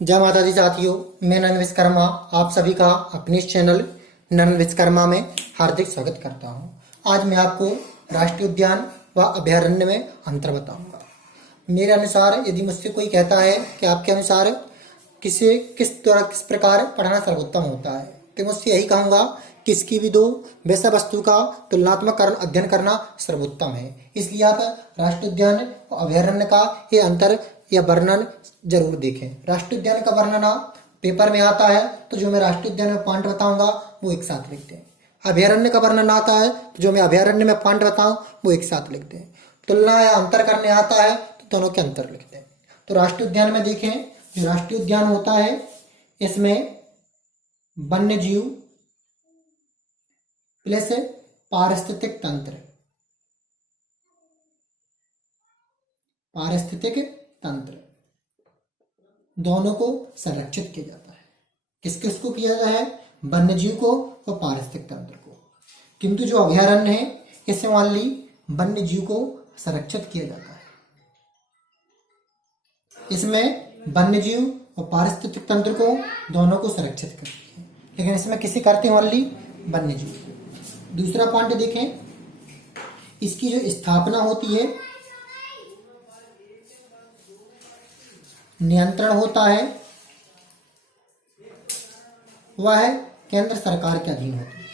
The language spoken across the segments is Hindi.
जय माता दी साथियों, मैं नंद विश्वकर्मा आप सभी का अपने इस चैनल नंद विश्वकर्मा में हार्दिक स्वागत करता हूं। आज मैं आपको राष्ट्रीय उद्यान व अभयारण्य में अंतर बताऊंगा। मेरे अनुसार यदि मुझसे कोई कहता है कि आपके अनुसार किसे किस प्रकार पढ़ना सर्वोत्तम होता है, तो मुझसे यही कहूंगा कि किसकी भी दो वैसा वस्तु का तुलनात्मक अध्ययन करना सर्वोत्तम है। इसलिए आप राष्ट्रीय उद्यान और अभयारण्य का ये अंतर या वर्णन जरूर देखें। राष्ट्रीय उद्यान का वर्णन पेपर में आता है तो जो मैं राष्ट्रीय उद्यान में पॉइंट बताऊंगा वो एक साथ लिखते हैं। अभयारण्य का वर्णन आता है तो जो मैं अभयारण्य में पॉइंट बताऊं वो एक साथ लिखते हैं। तुलना या अंतर करने आता है तो दोनों के अंतर लिखते हैं। तो राष्ट्रीय उद्यान में देखें, जो राष्ट्रीय उद्यान होता है इसमें वन्य जीव प्लस पारिस्थितिक तंत्र दोनों को संरक्षित किया जाता है। किस किस को किया जाता है? वन्य जीव को और पारिस्थितिक तंत्र को। किंतु जो अभयारण्य है इसमें मान ली वन्य जीव को संरक्षित किया जाता है। इसमें वन्य जीव और पारिस्थितिक तंत्र को दोनों को संरक्षित करती है, लेकिन इसमें किसी करते हैं मान ली वन्य जीव को। दूसरा पॉइंट देखें, इसकी जो स्थापना होती है, नियंत्रण होता है, वह केंद्र सरकार के अधीन होती है।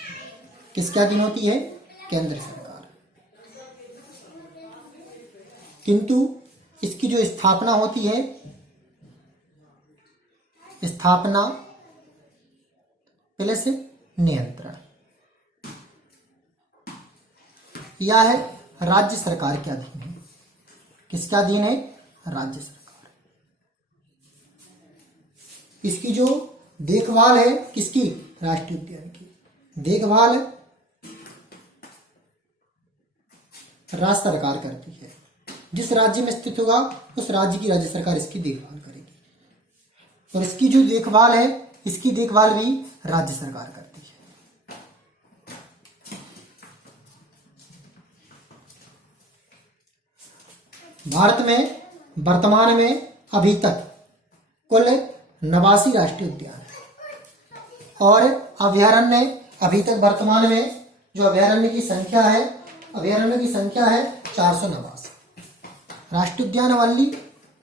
किसके अधीन होती है? केंद्र सरकार। किंतु इसकी जो स्थापना होती है, स्थापना प्लस नियंत्रण, यह है राज्य सरकार के अधीन है। किसके अधीन है? राज्य सरकार। इसकी जो देखभाल है, किसकी? राष्ट्रीय उद्यान की देखभाल राज्य सरकार करती है। जिस राज्य में स्थित होगा उस राज्य की राज्य सरकार इसकी देखभाल करेगी, और इसकी जो देखभाल है इसकी देखभाल भी राज्य सरकार करती है। भारत में वर्तमान में अभी तक कुल 89 राष्ट्रीय उद्यान है, और अभयारण्य अभी तक वर्तमान में जो अभयारण्य की संख्या है 489। राष्ट्रीय उद्यान वाली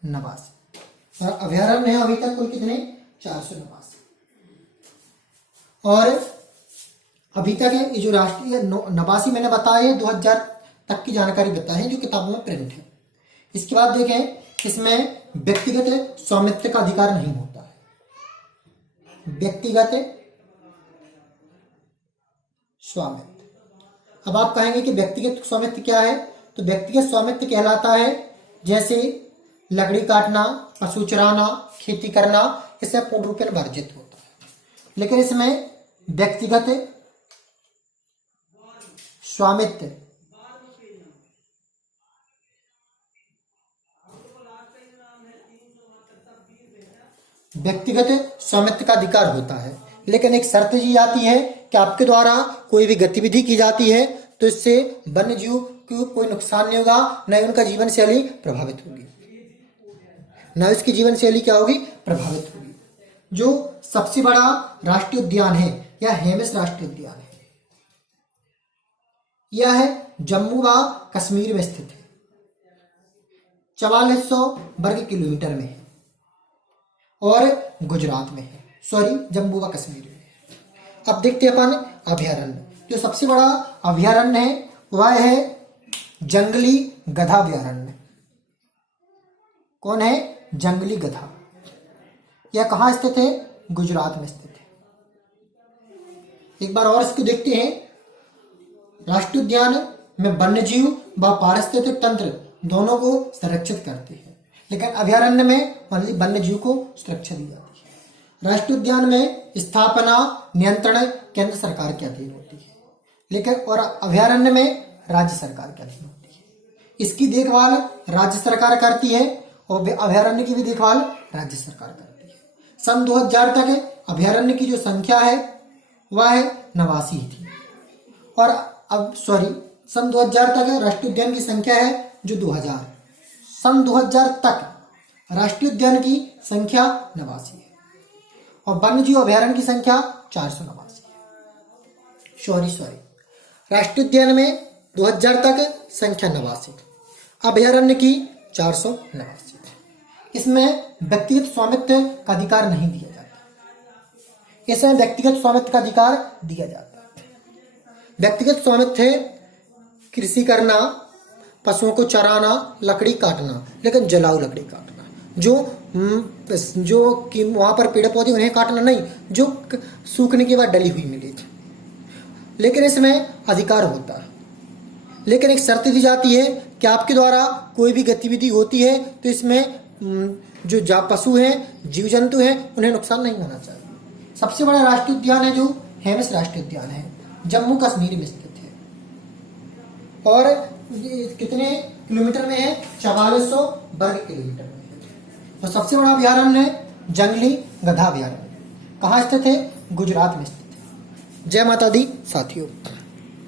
89 और अभयारण्य है अभी तक कुल कितने? 489। और अभी तक है ये जो राष्ट्रीय 89 मैंने बताया है 2000 तक की जानकारी बताई है जो किताबों में प्रिंट है। इसके बाद देखें, इसमें व्यक्तिगत स्वामित्व का अधिकार नहीं होता है। व्यक्तिगत स्वामित्व। अब आप कहेंगे कि व्यक्तिगत स्वामित्व क्या है? तो व्यक्तिगत स्वामित्व कहलाता है जैसे लकड़ी काटना, पशु चराना, खेती करना, इसे पूर्ण रूप में वर्जित होता है। लेकिन इसमें व्यक्तिगत स्वामित्व का अधिकार होता है, लेकिन एक शर्त ये आती है कि आपके द्वारा कोई भी गतिविधि की जाती है तो इससे वन्य जीव को कोई नुकसान नहीं होगा, न उनका जीवन शैली प्रभावित होगी, न इसकी जीवन शैली क्या होगी? प्रभावित होगी। जो सबसे बड़ा राष्ट्रीय उद्यान है यह हेमिस राष्ट्रीय उद्यान है। यह है जम्मू व कश्मीर में स्थित है। 4400 वर्ग किलोमीटर में है और गुजरात में है, जम्मू व कश्मीर में। अब देखते हैं अपन अभयारण्य। जो सबसे बड़ा अभयारण्य है वह है जंगली गधा अभयारण्य। कौन है? जंगली गधा। यह कहाँ स्थित है? गुजरात में स्थित है। एक बार और इसको देखते हैं। राष्ट्रीय उद्यान में वन्य जीव व पारिस्थितिक तंत्र दोनों को संरक्षित करते हैं, लेकिन अभयारण्य में वन्य जीव को सुरक्षा दी जाती है। राष्ट्रीय उद्यान में स्थापना नियंत्रण केंद्र सरकार के अधीन होती है, लेकिन और अभयारण्य में राज्य सरकार के अधीन होती है। इसकी देखभाल राज्य सरकार करती है और अभयारण्य की भी देखभाल राज्य सरकार करती है। सन 2000 तक अभयारण्य की जो संख्या है वह 89 थी, और अब सन 2000 तक राष्ट्रीय उद्यान की संख्या है जो 2000। सन 2000 तक राष्ट्रीय उद्यान की संख्या 89 है और वन्यजीव अभयारण्य की संख्या 489 है। सॉरी राष्ट्रीय उद्यान में 2000 तक संख्या 89, अभयारण्य की 489। इसमें व्यक्तिगत स्वामित्व का अधिकार नहीं दिया जाता। इसमें व्यक्तिगत स्वामित्व का अधिकार दिया जाता है। व्यक्तिगत स्वामित्व है कृषि करना, पशुओं को चराना, लकड़ी काटना, लेकिन जलाऊ लकड़ी काटना, जो कि वहां पर पेड़ पौधे उन्हें काटना नहीं, जो सूखने के बाद डली हुई मिले, लेकिन इसमें अधिकार होता है। लेकिन एक शर्त दी जाती है कि आपके द्वारा कोई भी गतिविधि होती है तो इसमें जो पशु हैं, जीव जंतु हैं, उन्हें नुकसान नहीं होना चाहिए। सबसे बड़ा राष्ट्रीय उद्यान है जो हेमिस राष्ट्रीय उद्यान है, जम्मू कश्मीर में स्थित है और ये कितने किलोमीटर में है? 4400 वर्ग किलोमीटर में है। तो सबसे बड़ा अभयारण्य है जंगली गधा अभयारण्य। कहाँ स्थित है? गुजरात में स्थित है। जय माता दी साथियों।